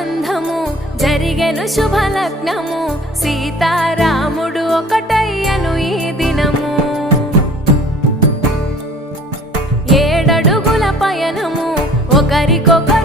బంధము జరిగెను శుభలగ్నము సీతారాముడు ఒకటయ్యను ఈ దినము 7 అడుగుల పయనము ఒకరికొకరు